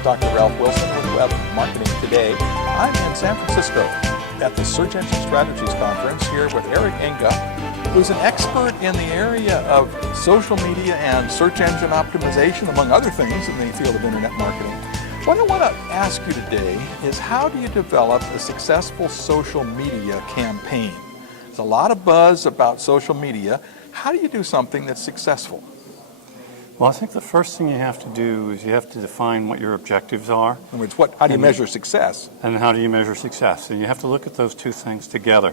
is Dr. Ralph Wilson with Web Marketing Today. I'm in San Francisco at the Search Engine Strategies Conference here with Enge, who's an expert in the area of social media and search engine optimization, among other things in the field of internet marketing. What I want to ask you today is, how do you develop a successful social media campaign? There's a lot of buzz about social media. How do you do something that's successful? Well, I think the first thing you have to do is you have to define what your objectives are. In other words, how do you measure success? And how do you measure success? And you have to look at those two things together.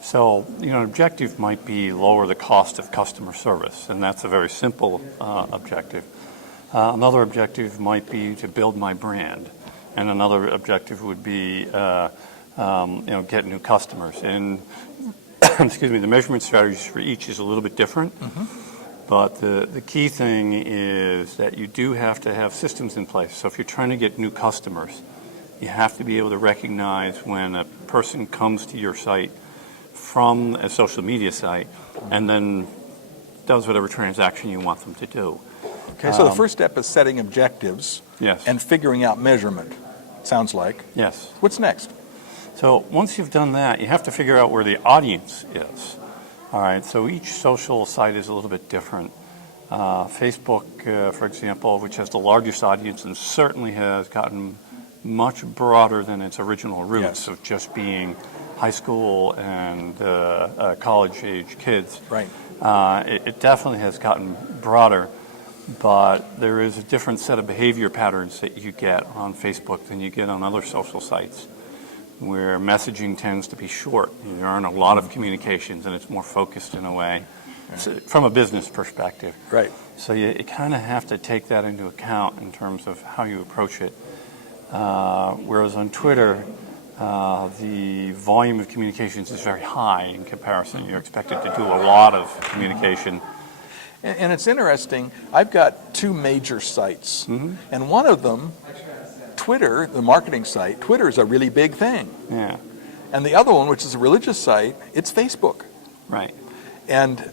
So, an objective might be lower the cost of customer service, and that's a very simple objective. Another objective might be to build my brand, and another objective would be, get new customers. And excuse me, the measurement strategies for each is a little bit different. But the key thing is that you do have to have systems in place. So if you're trying to get new customers, you have to be able to recognize when a person comes to your site from a social media site and then does whatever transaction you want them to do. Okay, so the first step is setting objectives. Yes. And figuring out measurement, sounds like. Yes. What's next? So once you've done that, you have to figure out where the audience is. All right, so each social site is a little bit different. Facebook, for example, which has the largest audience and certainly has gotten much broader than its original roots of just being high school and college-age kids. Right. It definitely has gotten broader, but there is a different set of behavior patterns that you get on Facebook than you get on other social sites, where messaging tends to be short. There aren't a lot of communications, and it's more focused in a way, from a business perspective. Right. So you kind of have to take that into account in terms of how you approach it. Whereas on Twitter, the volume of communications is very high in comparison. You're expected to do a lot of communication. And it's interesting, I've got two major sites, and one of them, Twitter, the marketing site, Twitter is a really big thing. Yeah. And the other one, which is a religious site, it's Facebook. Right. And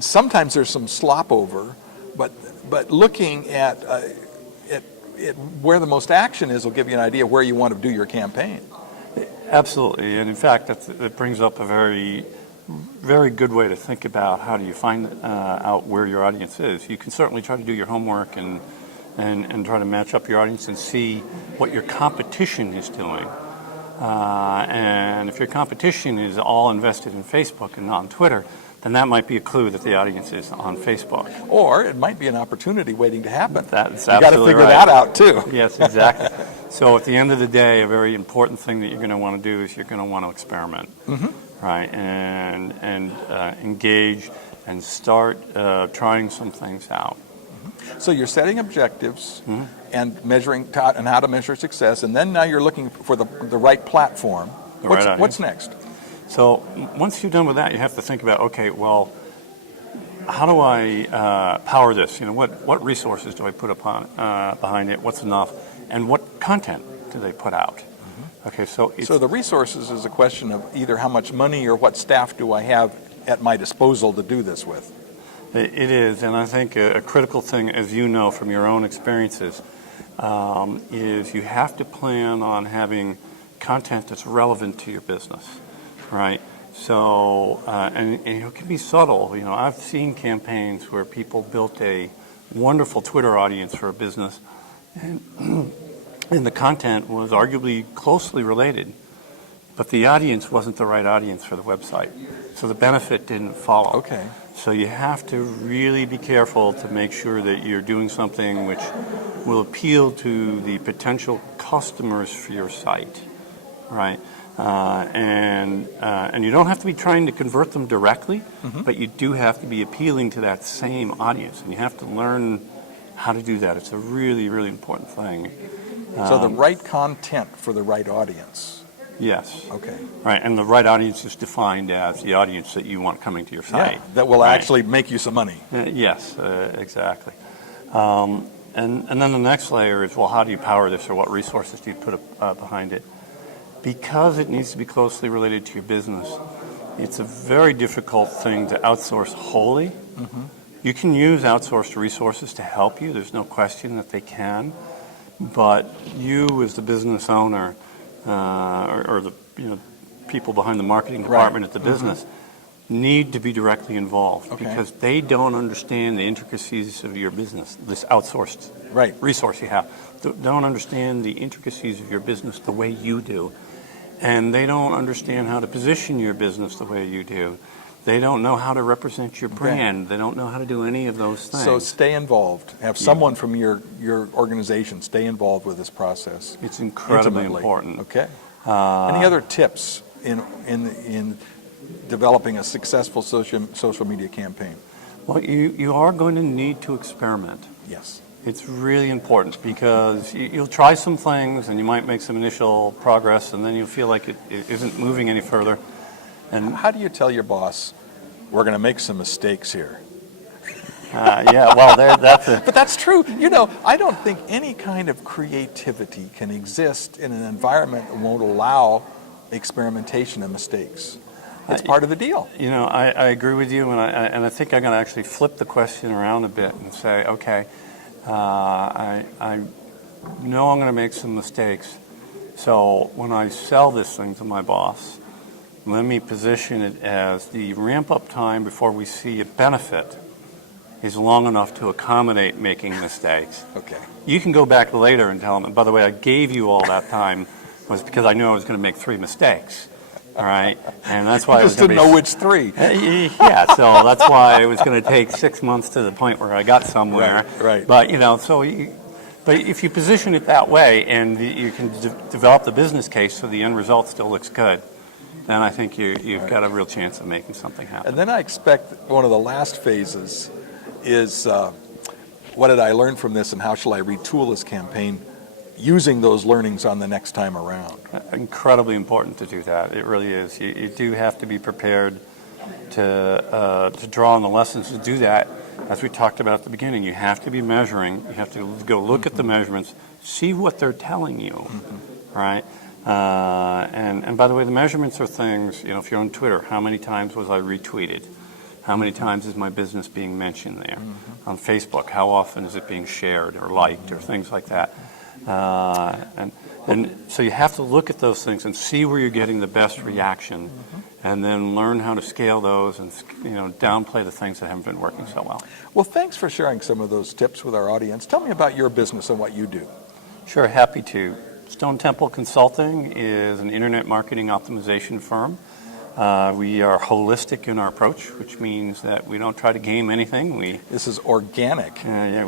sometimes there's some slop over, but looking at where the most action is will give you an idea where you want to do your campaign. Absolutely, and in fact, that brings up a very, very good way to think about how do you find out where your audience is. You can certainly try to do your homework and try to match up your audience and see what your competition is doing. And if your competition is all invested in Facebook and not on Twitter, then that might be a clue that the audience is on Facebook. Or it might be an opportunity waiting to happen. That's you got to figure right. that out too. Yes, exactly. So at the end of the day, a very important thing that you're going to want to do is you're going to want to experiment, right, and engage and start trying some things out. So you're setting objectives and measuring and how to measure success, and then now you're looking for the right platform. What's next? So once you're done with that, you have to think about, okay, well, how do I power this? What resources do I put behind it? What's enough? And what content do they put out? Okay, so the resources is a question of either how much money or what staff do I have at my disposal to do this with. It is, and I think a critical thing, as you know from your own experiences, is you have to plan on having content that's relevant to your business, right? So, and it can be subtle. I've seen campaigns where people built a wonderful Twitter audience for a business, and the content was arguably closely related, but the audience wasn't the right audience for the website. So the benefit didn't follow. Okay. So you have to really be careful to make sure that you're doing something which will appeal to the potential customers for your site, right? And you don't have to be trying to convert them directly, but you do have to be appealing to that same audience, and you have to learn how to do that. It's a really, really important thing. So the right content for the right audience. Yes. Okay. Right, and the right audience is defined as the audience that you want coming to your site. Yeah, that will actually make you some money. Yes, exactly. And then the next layer is, well, how do you power this, or what resources do you put behind it? Because it needs to be closely related to your business, it's a very difficult thing to outsource wholly. You can use outsourced resources to help you. There's no question that they can. but you as the business owner or the people behind the marketing department at the business need to be directly involved because they don't understand the intricacies of your business, this outsourced resource you have. Don't understand the intricacies of your business the way you do. And they don't understand how to position your business the way you do. They don't know how to represent your brand. They don't know how to do any of those things. So stay involved. Have someone from your organization stay involved with this process. It's incredibly important. Okay. Any other tips in developing a successful social media campaign? Well, you are going to need to experiment. Yes. It's really important because you'll try some things and you might make some initial progress and then you'll feel like it isn't moving any further. And how do you tell your boss, we're going to make some mistakes here? But that's true. I don't think any kind of creativity can exist in an environment that won't allow experimentation and mistakes. It's part of the deal. I agree with you, and I think I'm going to actually flip the question around a bit and say, okay, I know I'm going to make some mistakes. So when I sell this thing to my boss, let me position it as the ramp-up time before we see a benefit is long enough to accommodate making mistakes. Okay. You can go back later and tell them, by the way, I gave you all that time was because I knew I was going to make 3 mistakes. All right, and that's why I just didn't know which 3. Yeah, so that's why it was going to take 6 months to the point where I got somewhere. Right. But but if you position it that way and you can develop the business case so the end result still looks good, then I think you've got a real chance of making something happen. And then I expect one of the last phases is what did I learn from this and how shall I retool this campaign using those learnings on the next time around? Incredibly important to do that. It really is. You do have to be prepared to draw on the lessons to do that. As we talked about at the beginning, you have to be measuring. You have to go look at the measurements, see what they're telling you, right? And by the way, the measurements are things, if you're on Twitter, how many times was I retweeted? How many times is my business being mentioned there? On Facebook, how often is it being shared or liked or things like that? And so you have to look at those things and see where you're getting the best reaction, and then learn how to scale those and downplay the things that haven't been working so well. Well, thanks for sharing some of those tips with our audience. Tell me about your business and what you do. Sure, happy to. Stone Temple Consulting is an internet marketing optimization firm. We are holistic in our approach, which means that we don't try to game anything. This is organic.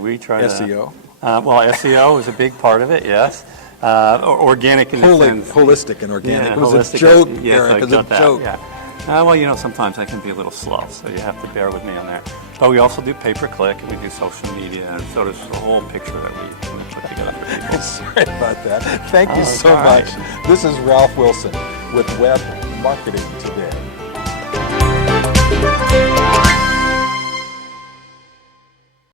We try SEO. SEO is a big part of it, yes. Organic in the sense. Holistic and organic. Yeah, it was holistic, a joke, yes, Eric. It was a joke. Yeah. Sometimes I can be a little slow, so you have to bear with me on that. But we also do pay-per-click, and we do social media, and so there's a whole picture that we put together for people. Sorry about that. Thank you so much. Right. This is Ralph Wilson with Web Marketing Today.